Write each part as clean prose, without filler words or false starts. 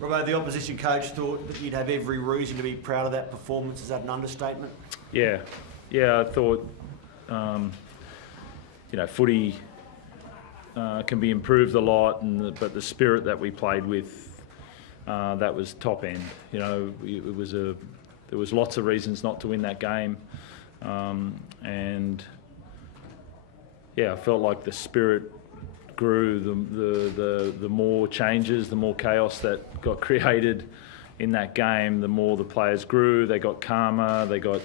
Robbo, the opposition coach thought that you'd have every reason to be proud of that performance. Is that an understatement? Yeah, I thought, footy can be improved a lot, but the spirit that we played with, that was top end. There was lots of reasons not to win that game, and I felt like the spirit grew. The more changes, the more chaos that got created in that game, the more the players grew. They got calmer. They got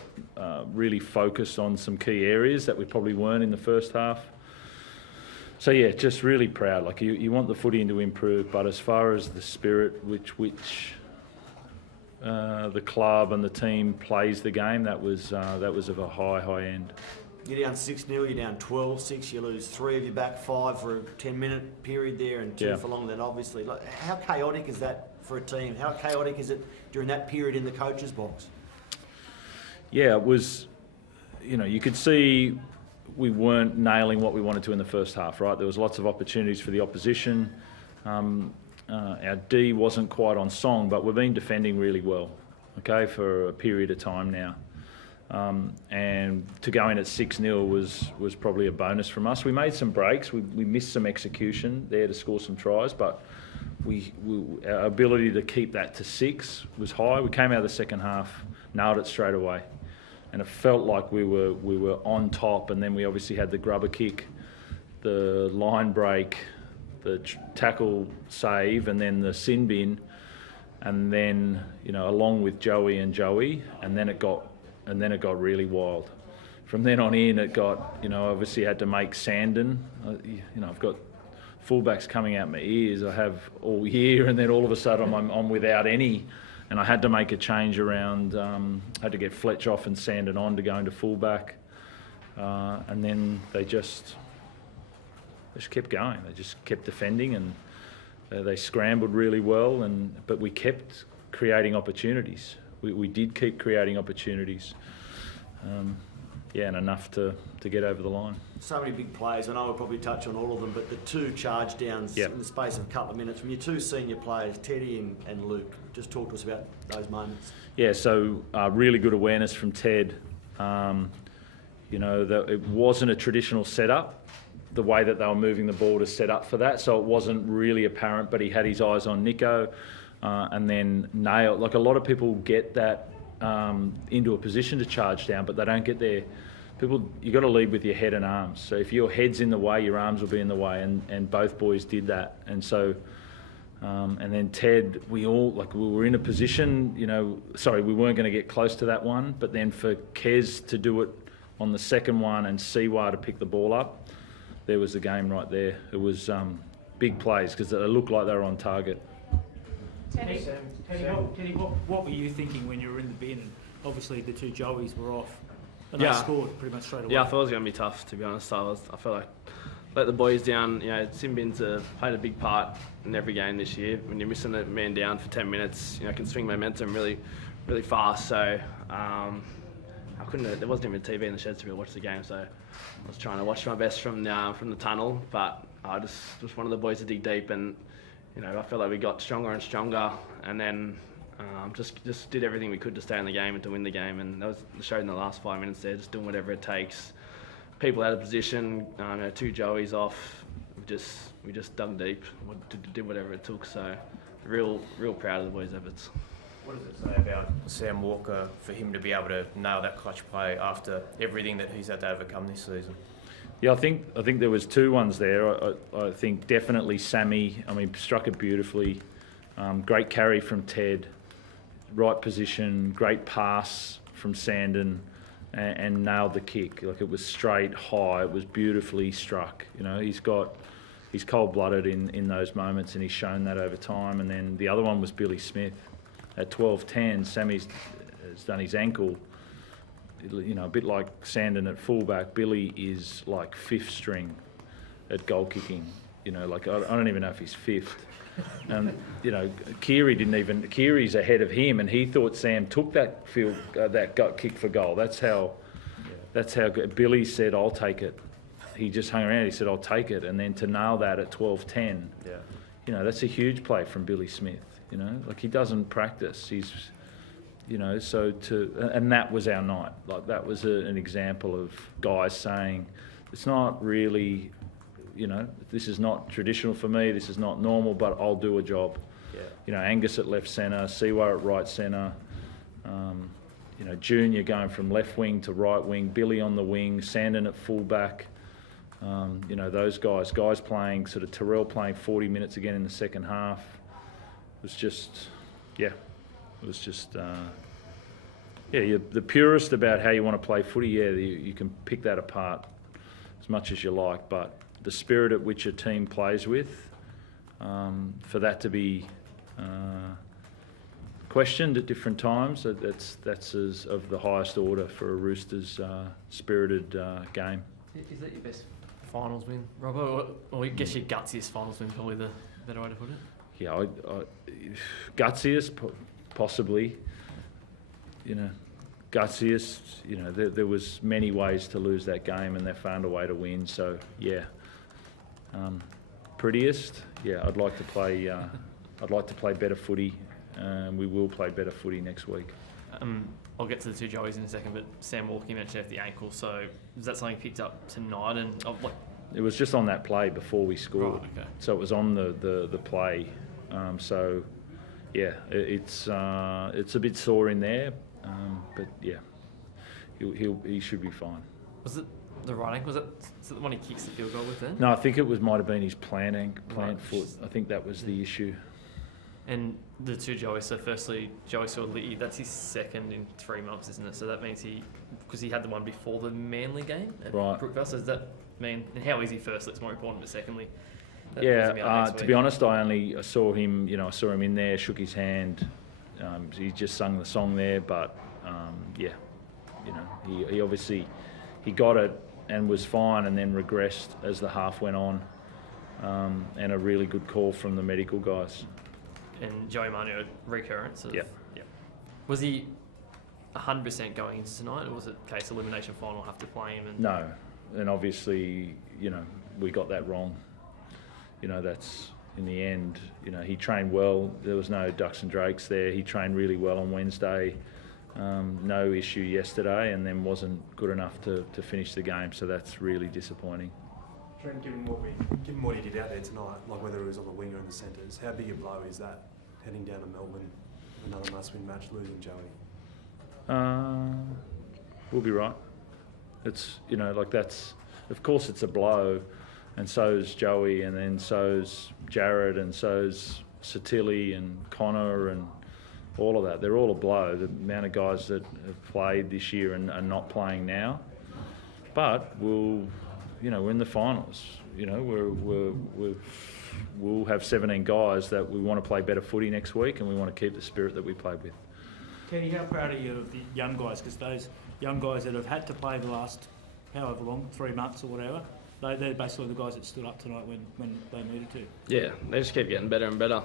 really focused on some key areas that we probably weren't in the first half. So just really proud. Like you want the footy to improve, but as far as the spirit which the club and the team plays the game, that was of a high end. You're down 6-0, you're down 12-6, you lose 3 of your back 5 for a 10-minute period there and 2 for long then, obviously. Like, how chaotic is that for a team? How chaotic is it during that period in the coach's box? Yeah, it was, you could see we weren't nailing what we wanted to in the first half, right? There was lots of opportunities for the opposition. Our D wasn't quite on song, but we've been defending really well, okay, for a period of time now. And to go in at 6-0 was probably a bonus from us. We made some breaks. We missed some execution there to score some tries, but our ability to keep that to 6 was high. We came out of the second half, nailed it straight away, and it felt like we were on top. And then we obviously had the grubber kick, the line break, the tackle save, and then the sin bin, and then along with Joey, and then it got really wild. From then on in, it got, obviously had to make Sandon. I've got fullbacks coming out my ears. I have all year, and then all of a sudden I'm without any, and I had to make a change around. Had to get Fletch off and Sandon on to go into fullback, and then they just kept going. They just kept defending, and they scrambled really well. But we kept creating opportunities. We did keep creating opportunities, and enough to get over the line. So many big plays. I know we'll probably touch on all of them, but the 2 charge downs in the space of a couple of minutes from your 2 senior players, Teddy and Luke. Just talk to us about those moments. So really good awareness from Ted. It wasn't a traditional setup, the way that they were moving the ball to set up for that, so it wasn't really apparent, but he had his eyes on Nico. And then nail. Like a lot of people get that into a position to charge down, but they don't get there. You got to lead with your head and arms. So if your head's in the way, your arms will be in the way, and both boys did that. And so, and then Ted, we were in a position. We weren't going to get close to that one, but then for Kez to do it on the second one and Siwa to pick the ball up, there was the game right there. It was big plays because it looked like they were on target. Teddy, what were you thinking when you were in the bin? And obviously the 2 Joeys were off, and they scored pretty much straight away. Yeah, I thought it was going to be tough, to be honest. I felt like let the boys down. Sin bins have played a big part in every game this year. When you're missing a man down for 10 minutes, can swing momentum really, really fast. So there wasn't even a TV in the sheds to be able to watch the game. So I was trying to watch my best from the tunnel, but I just wanted the boys to dig deep, and I felt like we got stronger and stronger, and then just did everything we could to stay in the game and to win the game. And that was showed in the last 5 minutes there, just doing whatever it takes. People out of position, 2 Joeys off. We just dug deep, did whatever it took. So real proud of the boys' efforts. What does it say about Sam Walker for him to be able to nail that clutch play after everything that he's had to overcome this season? Yeah, I think there was 2 ones there. I think definitely Sammy. Struck it beautifully. Great carry from Ted. Right position. Great pass from Sandon, and nailed the kick. Like it was straight, high. It was beautifully struck. He's cold-blooded in those moments, and he's shown that over time. And then the other one was Billy Smith at 12-10. Sammy's has done his ankle. A bit like Sandon at fullback, Billy is like 5th string at goal kicking. I don't even know if he's 5th. And Kiri's ahead of him, and he thought Sam took that gut kick for goal. That's how good. Billy said, "I'll take it." He just hung around. He said, "I'll take it," and then to nail that at 12-10. That's a huge play from Billy Smith. You know, like he doesn't practice. He's, you know, and that was our night. Like that was an example of guys saying, it's not really, you know, this is not traditional for me. This is not normal, but I'll do a job. Yeah. You know, Angus at left centre, Siwa at right centre. You know, Junior going from left wing to right wing, Billy on the wing, Sandon at full back. You know, those guys playing, sort of Terrell playing 40 minutes again in the second half. It was just, yeah, it was just, you're the purist about how you want to play footy. Yeah, you can pick that apart as much as you like, but the spirit at which a team plays with, for that to be questioned at different times, that's as of the highest order for a Roosters spirited game. Is that your best finals win, Robbo? Or I guess your gutsiest finals win, probably the better way to put it? Yeah, gutsiest, possibly. You know, gutsiest. You know, there was many ways to lose that game, and they found a way to win. So yeah, prettiest. Yeah, I'd like to play. I'd like to play better footy. We will play better footy next week. I'll get to the two Joeys in a second, but Sam Walker, you mentioned the ankle. So is that something picked up tonight? And it was just on that play before we scored. Right, okay. So it was on the play. So yeah, it's a bit sore in there, but yeah, he should be fine. Was it the right ankle? Was it the one he kicks the field goal with then? No, I think it might have been his plant foot. I think that was the issue. And the two Joeys, so firstly, Joey Saw-Litty, that's his second in 3 months, isn't it? So that means because he had the one before the Manly game at Right. Brookvale, so does that mean, and how is he firstly, it's more important, but secondly? To be honest, I saw him, I saw him in there, shook his hand, he just sung the song there, but he obviously, he got it and was fine and then regressed as the half went on, and a really good call from the medical guys. And Joey Manu, recurrence? Yeah. Was he 100% going into tonight, or was it case elimination final, have to play him? No, and obviously, we got that wrong. That's, in the end, he trained well. There was no ducks and drakes there. He trained really well on Wednesday. No issue yesterday, and then wasn't good enough to finish the game, so that's really disappointing. Trent, given what he did out there tonight, like whether it was on the wing or in the centres, how big a blow is that heading down to Melbourne, another must-win match, losing Joey? We'll be right. It's, of course it's a blow, and so's Joey, and then so's Jared, and so's Satili and Connor and all of that. They're all a blow, the amount of guys that have played this year and are not playing now. But we're in the finals. We'll have 17 guys that we want to play better footy next week, and we want to keep the spirit that we played with. Kenny, how proud are you of the young guys? Because those young guys that have had to play the last however long, 3 months or whatever, they're basically the guys that stood up tonight when they needed to. Yeah, they just keep getting better and better,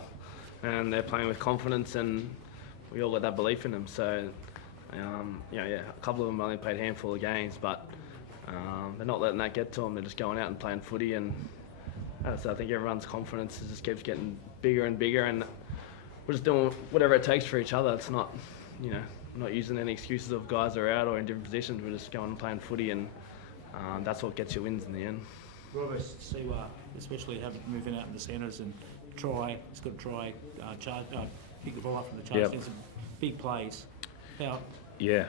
and they're playing with confidence, and we all got that belief in them. So, a couple of them only played a handful of games, but they're not letting that get to them. They're just going out and playing footy, and so I think everyone's confidence just keeps getting bigger and bigger, and we're just doing whatever it takes for each other. It's not, we're not using any excuses of guys that are out or in different positions. We're just going and playing footy, and that's what gets you wins in the end. Robert Siwa, especially moving out in the centres and he's got to try, pick the ball up from the charge. Yep. There's some big plays. How? Yeah,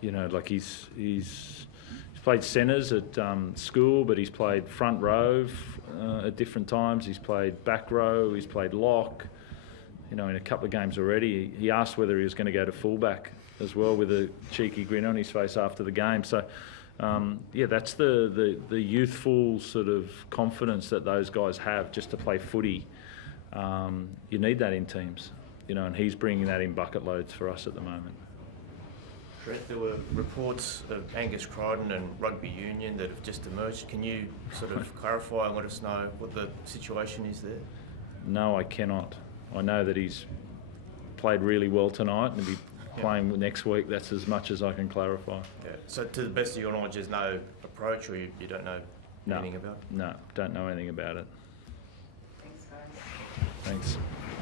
he's played centres at school, but he's played front row at different times. He's played back row. He's played lock. In a couple of games already. He asked whether he was going to go to fullback as well, with a cheeky grin on his face after the game. So, that's the youthful sort of confidence that those guys have just to play footy. You need that in teams, and he's bringing that in bucket loads for us at the moment. Trent, there were reports of Angus Crichton and Rugby Union that have just emerged. Can you sort of clarify and let us know what the situation is there? No, I cannot. I know that he's played really well tonight and he'll be playing next week. That's as much as I can clarify. Yeah. So to the best of your knowledge, there's no approach, or you don't know anything about it? No, don't know anything about it. Thanks, guys. Thanks.